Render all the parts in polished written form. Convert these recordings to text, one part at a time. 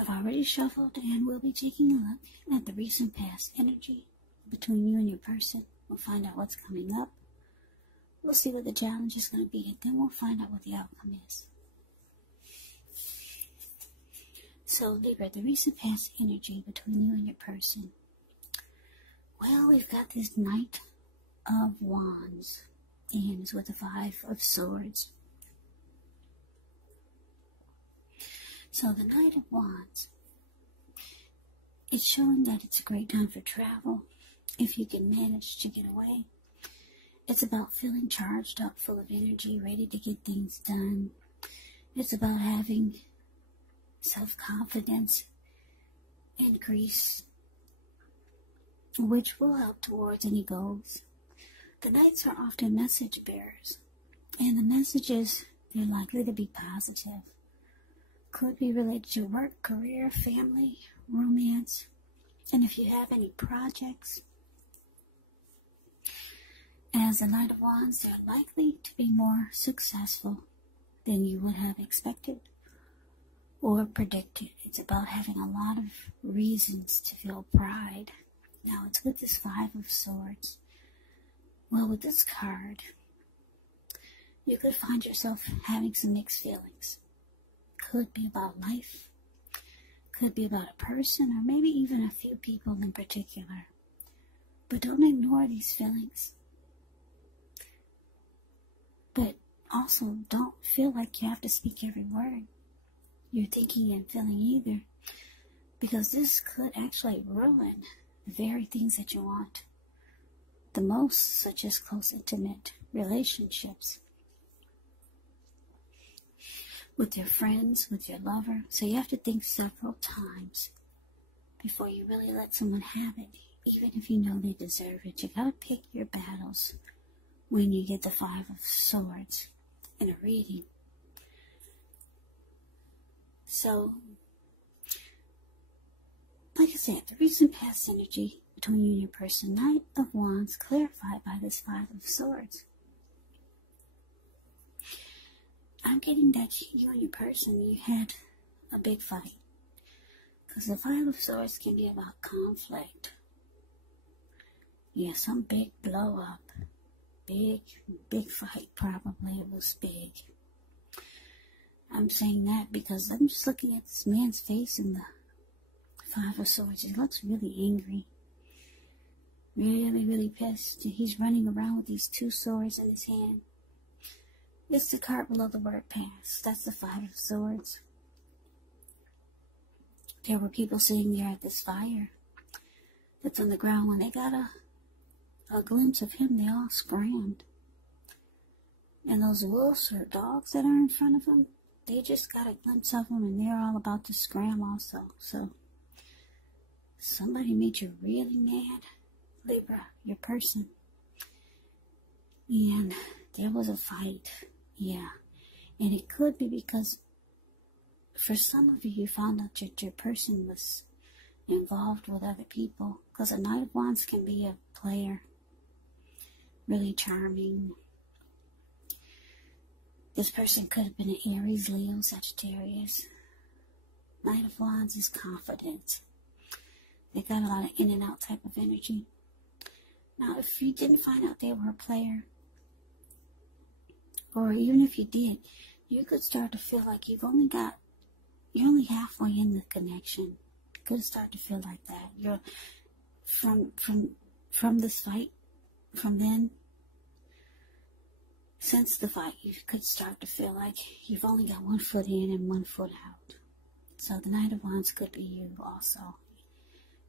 I've already shuffled and we'll be taking a look at the recent past energy between you and your person. We'll find out what's coming up. We'll see what the challenge is going to be, and then we'll find out what the outcome is. So, Libra, the recent past energy between you and your person. Well, we've got this Knight of Wands, and it's with the Five of Swords. So, the Knight of Wands, it's showing that it's a great time for travel, if you can manage to get away. It's about feeling charged up, full of energy, ready to get things done. It's about having self-confidence increase, which will help towards any goals. The Knights are often message bearers, and the messages, they're likely to be positive. Could be related to work, career, family, romance, and if you have any projects. As the Knight of Wands, they're likely to be more successful than you would have expected or predicted. It's about having a lot of reasons to feel pride. Now, it's with this Five of Swords. Well, with this card, you could find yourself having some mixed feelings. Could be about life, could be about a person, or maybe even a few people in particular. But don't ignore these feelings. But also, don't feel like you have to speak every word you're thinking and feeling either, because this could actually ruin the very things that you want the most, such as close, intimate relationships with your friends, with your lover. So you have to think several times before you really let someone have it, even if you know they deserve it. You gotta pick your battles when you get the Five of Swords in a reading. So, like I said, the recent past energy between you and your person, Knight of Wands, clarified by this Five of Swords. I'm getting that you and your person, you had a big fight. Because the Five of Swords can be about conflict. Yeah, some big blow up. Big fight, probably. It was big. I'm saying that because I'm just looking at this man's face in the Five of Swords. He looks really angry. Really pissed. He's running around with these two swords in his hand. It's the card below the word past. That's the Five of Swords. There were people sitting there at this fire that's on the ground. When they got a glimpse of him, they all scrammed. And those wolves or dogs that are in front of him, they just got a glimpse of him and they're all about to scram also. So, somebody made you really mad, Libra, your person. And there was a fight, yeah. And it could be because for some of you, you found out that your person was involved with other people. Because a Knight of Wands can be a player. Really charming. This person could have been an Aries, Leo, Sagittarius. Knight of Wands is confident. They got a lot of in and out type of energy. Now, if you didn't find out they were a player, or even if you did, you could start to feel like you're only halfway in the connection. You could start to feel like that. You're from this fight, from then, since the fight, you could start to feel like you've only got 1 foot in and 1 foot out. So the Knight of Wands could be you also,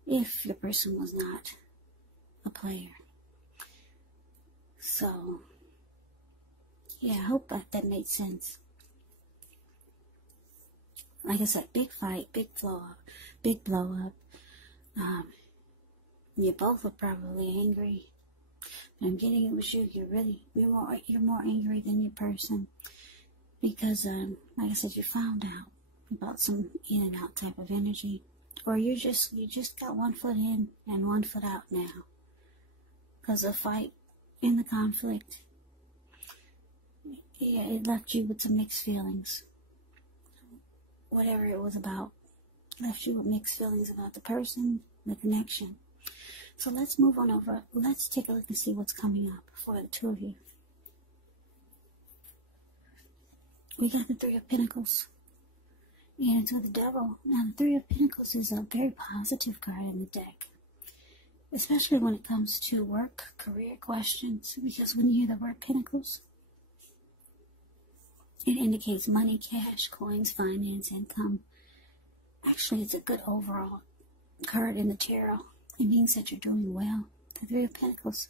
if your person was not a player. So, yeah, I hope that made sense. Like I said, big fight, big blow up. You both were probably angry. I'm getting it was you. You're more angry than your person because, like I said, you found out about some in and out type of energy, or you just got 1 foot in and 1 foot out now because the fight in the conflict. Yeah, it left you with some mixed feelings. Whatever it was about, left you with mixed feelings about the person, the connection. So let's move on over. Let's take a look and see what's coming up for the two of you. We got the Three of Pentacles. And it's with the Devil. Now, the Three of Pentacles is a very positive card in the deck, especially when it comes to work, career questions, because when you hear the word Pentacles, it indicates money, cash, coins, finance, income. Actually, it's a good overall card in the tarot. It means that you're doing well. The Three of Pentacles,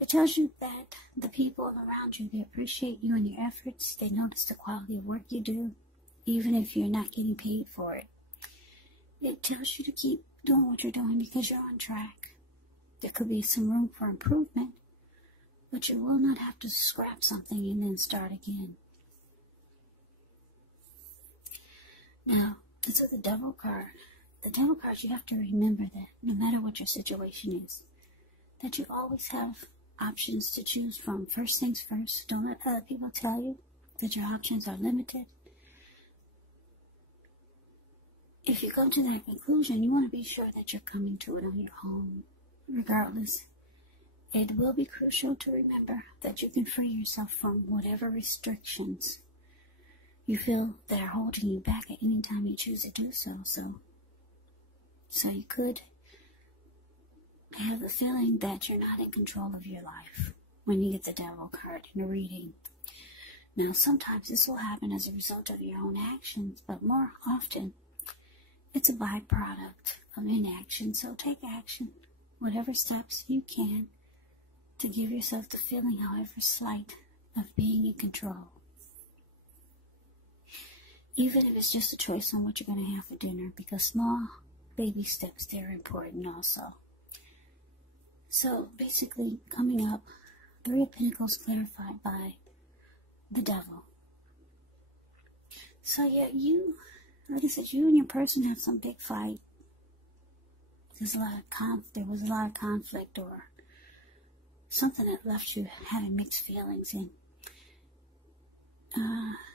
it tells you that the people around you, they appreciate you and your efforts. They notice the quality of work you do, even if you're not getting paid for it. It tells you to keep doing what you're doing because you're on track. There could be some room for improvement, but you will not have to scrap something and then start again. Now, it's with the Devil card. The Devil card, you have to remember that no matter what your situation is, that you always have options to choose from. First things first, don't let other people tell you that your options are limited. If you come to that conclusion, you want to be sure that you're coming to it on your own. Regardless, it will be crucial to remember that you can free yourself from whatever restrictions you feel that are holding you back at any time you choose to do so. So you could have the feeling that you're not in control of your life when you get the Devil card in a reading. Now, sometimes this will happen as a result of your own actions, but more often, it's a byproduct of inaction. So take action, whatever steps you can, to give yourself the feeling, however slight, of being in control. Even if it's just a choice on what you're going to have for dinner, because small baby steps, they're important also. So basically, coming up, Three of Pentacles clarified by the Devil. So yeah, like I said, you and your person have some big fight. There was a lot of conflict or something that left you having mixed feelings. And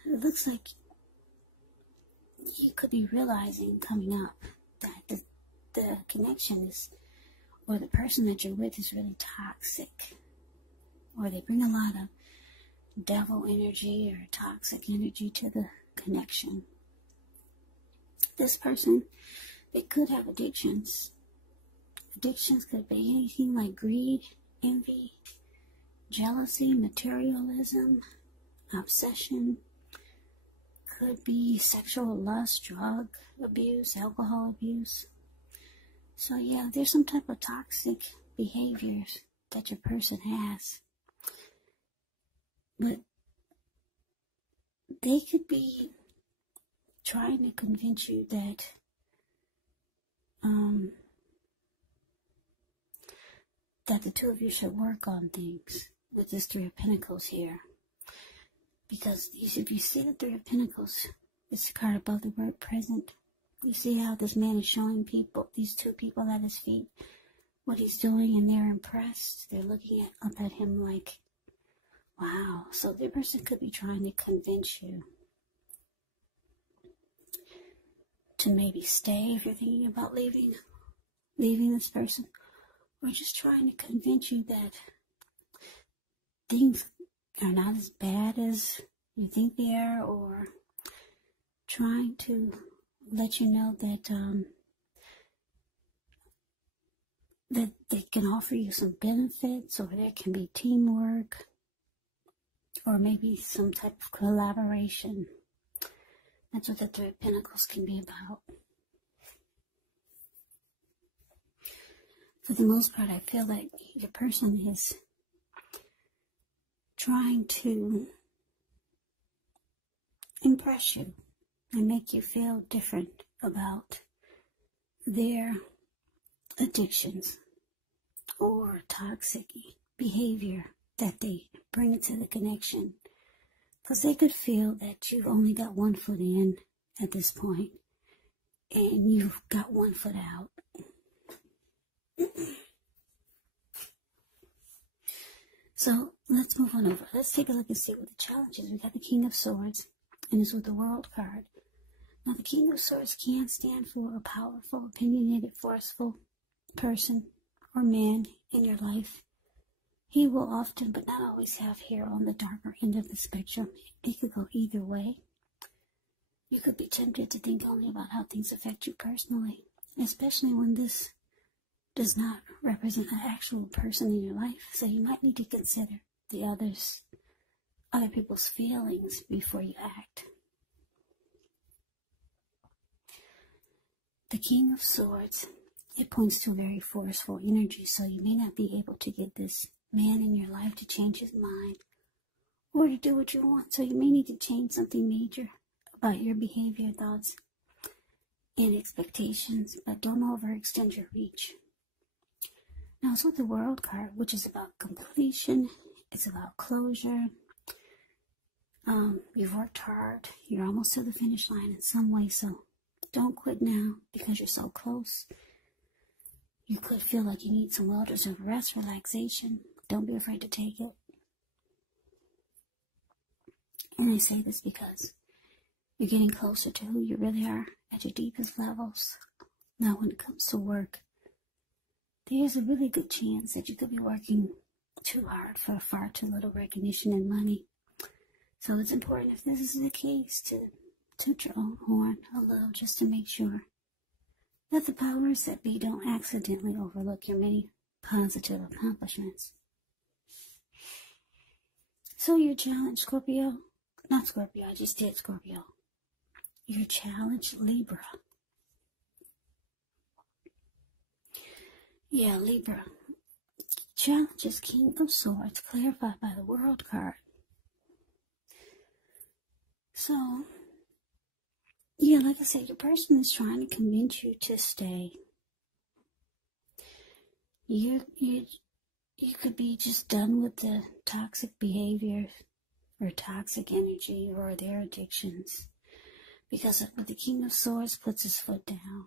it looks like you could be realizing coming up that the connection is, or the person that you're with is really toxic, or they bring a lot of devil energy or toxic energy to the connection. This person, they could have addictions. Addictions could be anything like greed, envy, jealousy, materialism, obsession. Could be sexual lust, drug abuse, alcohol abuse. So yeah, there's some type of toxic behaviors that your person has. But they could be trying to convince you that that the two of you should work on things with this Three of Pentacles here. Because if you see the Three of Pentacles, it's the card above the word present. You see how this man is showing people, these two people at his feet, what he's doing, and they're impressed. They're looking up at him like, wow. So the person could be trying to convince you to maybe stay if you're thinking about leaving this person, or just trying to convince you that things are not as bad as you think they are, or trying to let you know that that they can offer you some benefits, or there can be teamwork, or maybe some type of collaboration. That's what the Three of Pentacles can be about. For the most part, I feel like your person is trying to impress you and make you feel different about their addictions or toxic behavior that they bring to the connection. Because they could feel that you've only got one foot in at this point, and you've got one foot out. So let's move on over. Let's take a look and see what the challenge is. We got the King of Swords, and it's with the World card. Now, the King of Swords can stand for a powerful, opinionated, forceful person or man in your life. He will often, but not always, have hair on the darker end of the spectrum. It could go either way. You could be tempted to think only about how things affect you personally, especially when this does not represent an actual person in your life. So you might need to consider the other people's feelings before you act. The King of Swords, it points to a very forceful energy, so you may not be able to get this man in your life to change his mind or to do what you want. So you may need to change something major about your behavior, thoughts, and expectations, but don't overextend your reach. Now, it's with the World card, which is about completion. It's about closure. You've worked hard. You're almost to the finish line in some way, so don't quit now because you're so close. You could feel like you need some well-deserved rest, relaxation. Don't be afraid to take it. And I say this because you're getting closer to who you really are at your deepest levels. Now, when it comes to work, there's a really good chance that you could be working too hard for far too little recognition and money. So it's important, if this is the case, to toot your own horn a little just to make sure that the powers that be don't accidentally overlook your many positive accomplishments. So your challenge, Scorpio, not Scorpio, I just did Scorpio. Your challenge, Libra. Yeah, Libra. Challenge is King of Swords, clarified by the World card. So, yeah, like I said, your person is trying to convince you to stay. You could be just done with the toxic behavior or toxic energy or their addictions, because the King of Swords puts his foot down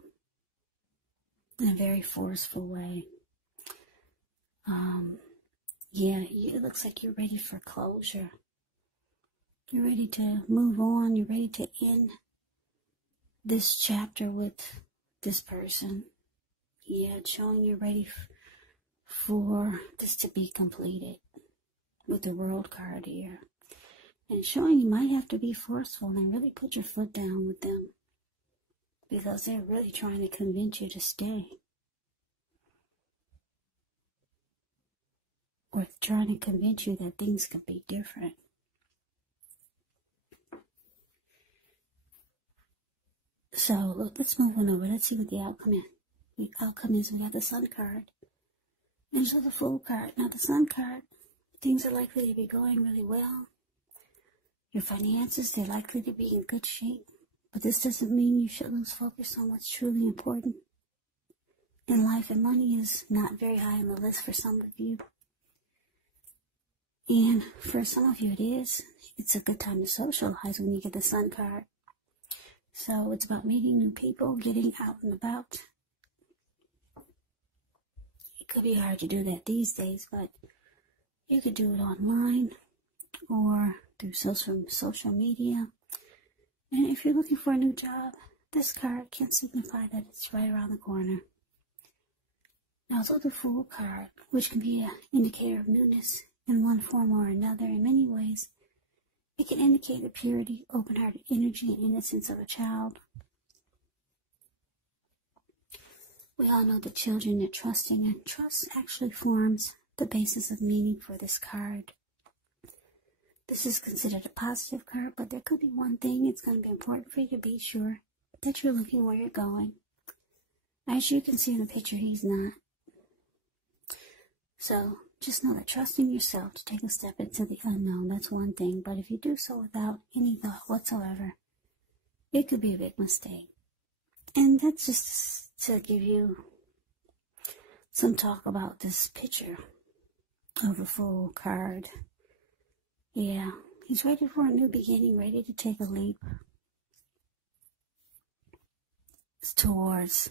in a very forceful way. Yeah, it looks like you're ready for closure. You're ready to move on. You're ready to end this chapter with this person. Yeah, it's showing you're ready for this to be completed with the World card here. And it's showing you might have to be forceful and really put your foot down with them, because they're really trying to convince you to stay. Or trying to convince you that things could be different. So, look, let's move on over. Let's see what the outcome is. The outcome is we got the Sun card. And so the Fool card. Now, the Sun card, things are likely to be going really well. Your finances, they're likely to be in good shape. But this doesn't mean you should lose focus on what's truly important in life. And money is not very high on the list for some of you. And for some of you it is. It's a good time to socialize when you get the Sun card. So it's about meeting new people, getting out and about. It could be hard to do that these days, but you could do it online or through social media. And if you're looking for a new job, this card can signify that it's right around the corner. Now, also the Fool card, which can be an indicator of newness in one form or another. In many ways, it can indicate the purity, open-hearted energy, and innocence of a child. We all know the children are trusting, and trust actually forms the basis of meaning for this card. This is considered a positive card, but there could be one thing. It's going to be important for you to be sure that you're looking where you're going. As you can see in the picture, he's not. So just know that trusting yourself to take a step into the unknown, that's one thing. But if you do so without any thought whatsoever, it could be a big mistake. And that's just to give you some talk about this picture of the Fool card. Yeah, he's ready for a new beginning, ready to take a leap towards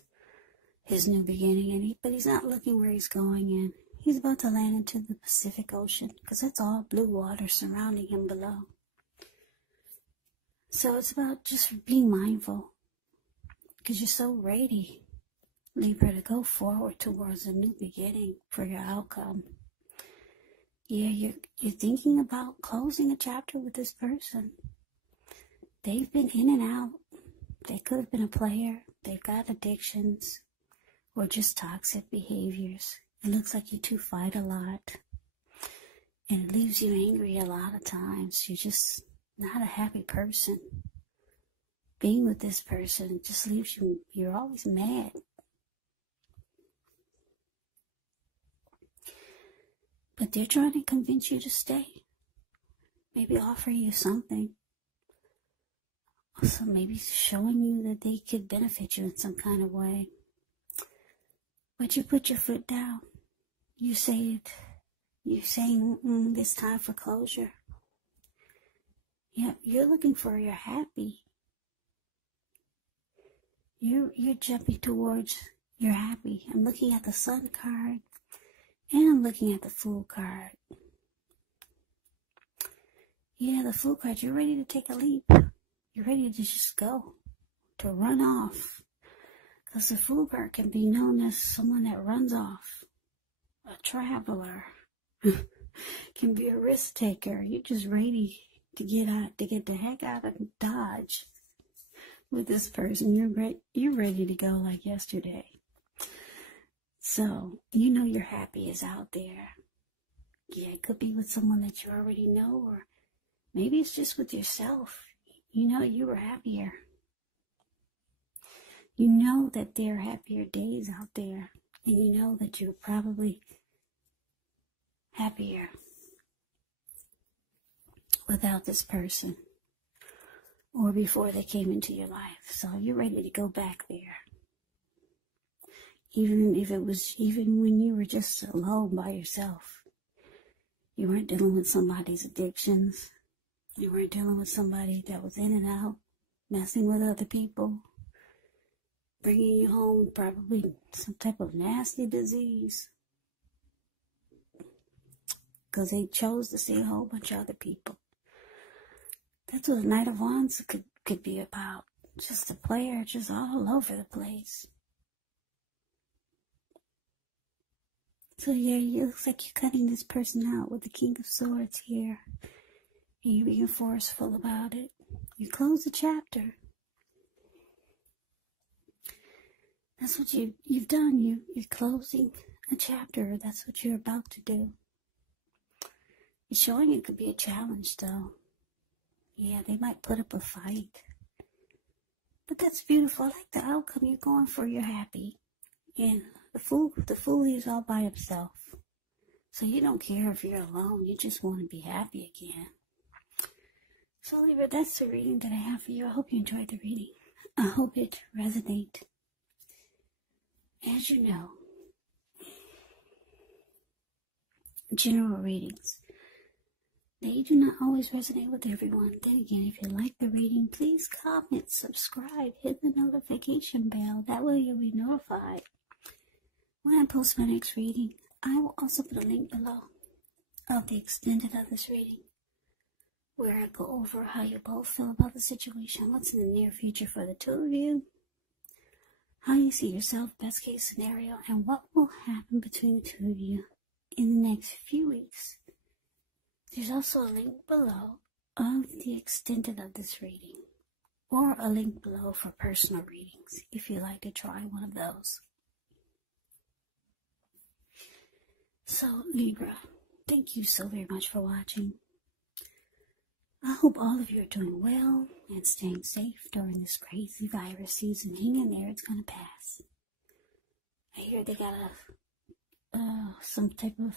his new beginning. But he's not looking where he's going in. He's about to land into the Pacific Ocean, because that's all blue water surrounding him below. So it's about just being mindful because you're so ready, Libra, to go forward towards a new beginning for your outcome. Yeah, you're thinking about closing a chapter with this person. They've been in and out. They could have been a player. They've got addictions or just toxic behaviors. It looks like you two fight a lot. And it leaves you angry a lot of times. You're just not a happy person. Being with this person just leaves you, you're always mad. But they're trying to convince you to stay. Maybe offer you something. Also maybe showing you that they could benefit you in some kind of way. But you put your foot down. You say it. You're saying, it's time for closure. Yeah, you're looking for your happy. You're jumping towards your happy. I'm looking at the Sun card. And I'm looking at the Fool card. Yeah, the Fool card, you're ready to take a leap. You're ready to just go. To run off. Because the Fool card can be known as someone that runs off. A traveler. Can be a risk taker. You're just ready to get the heck out of Dodge with this person. You're ready to go like yesterday. So, you know your happy is out there. Yeah, it could be with someone that you already know, or maybe it's just with yourself. You know you were happier. You know that there are happier days out there, and you know that you're probably happier without this person or before they came into your life. So you're ready to go back there. Even when you were just alone by yourself. You weren't dealing with somebody's addictions. You weren't dealing with somebody that was in and out, messing with other people, bringing you home probably some type of nasty disease. Because they chose to see a whole bunch of other people. That's what the Knight of Wands could be about. Just a player, just all over the place. So yeah, it looks like you're cutting this person out with the King of Swords here. And you're being forceful about it. You close the chapter. That's what you've done. You're closing a chapter. That's what you're about to do. It's showing it could be a challenge, though. Yeah, they might put up a fight. But that's beautiful. I like the outcome you're going for. You're happy. And the fool is all by himself. So you don't care if you're alone. You just want to be happy again. So, Libra, that's the reading that I have for you. I hope you enjoyed the reading. I hope it resonates. As you know, general readings, they do not always resonate with everyone. Then again, if you like the reading, please comment, subscribe, hit the notification bell. That way you'll be notified when I post my next reading. I will also put a link below of the extended of this reading, where I go over how you both feel about the situation, what's in the near future for the two of you, how you see yourself, best case scenario, and what will happen between the two of you in the next few weeks. There's also a link below of the extended of this reading, or a link below for personal readings if you'd like to try one of those. So, Libra, thank you so very much for watching. I hope all of you are doing well and staying safe during this crazy virus season. Hang in there, it's going to pass. I hear they got some type of,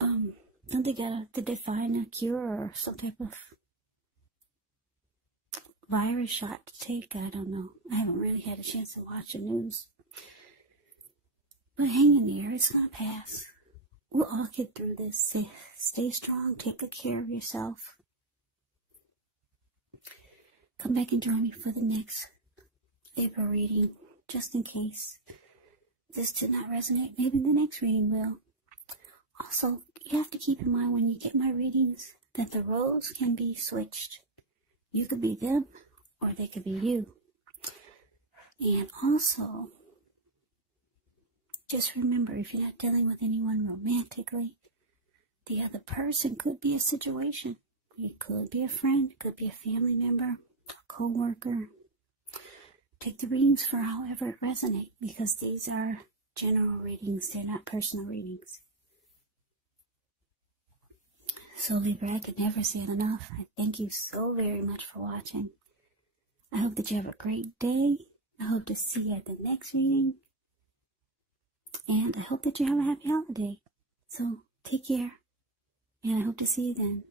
don't they did they find a cure or some type of virus shot to take? I don't know. I haven't really had a chance to watch the news. But hang in there, it's going to pass. We'll all get through this. Stay strong. Take good care of yourself. Come back and join me for the next Libra reading. Just in case this did not resonate, maybe the next reading will. Also, you have to keep in mind when you get my readings that the roles can be switched. You could be them or they could be you. And also, just remember, if you're not dealing with anyone romantically, the other person could be a situation. It could be a friend, could be a family member, a co-worker. Take the readings for however it resonates, because these are general readings, they're not personal readings. So Libra, I could never say it enough. I thank you so very much for watching. I hope that you have a great day. I hope to see you at the next reading. And I hope that you have a happy holiday. So take care. And I hope to see you then.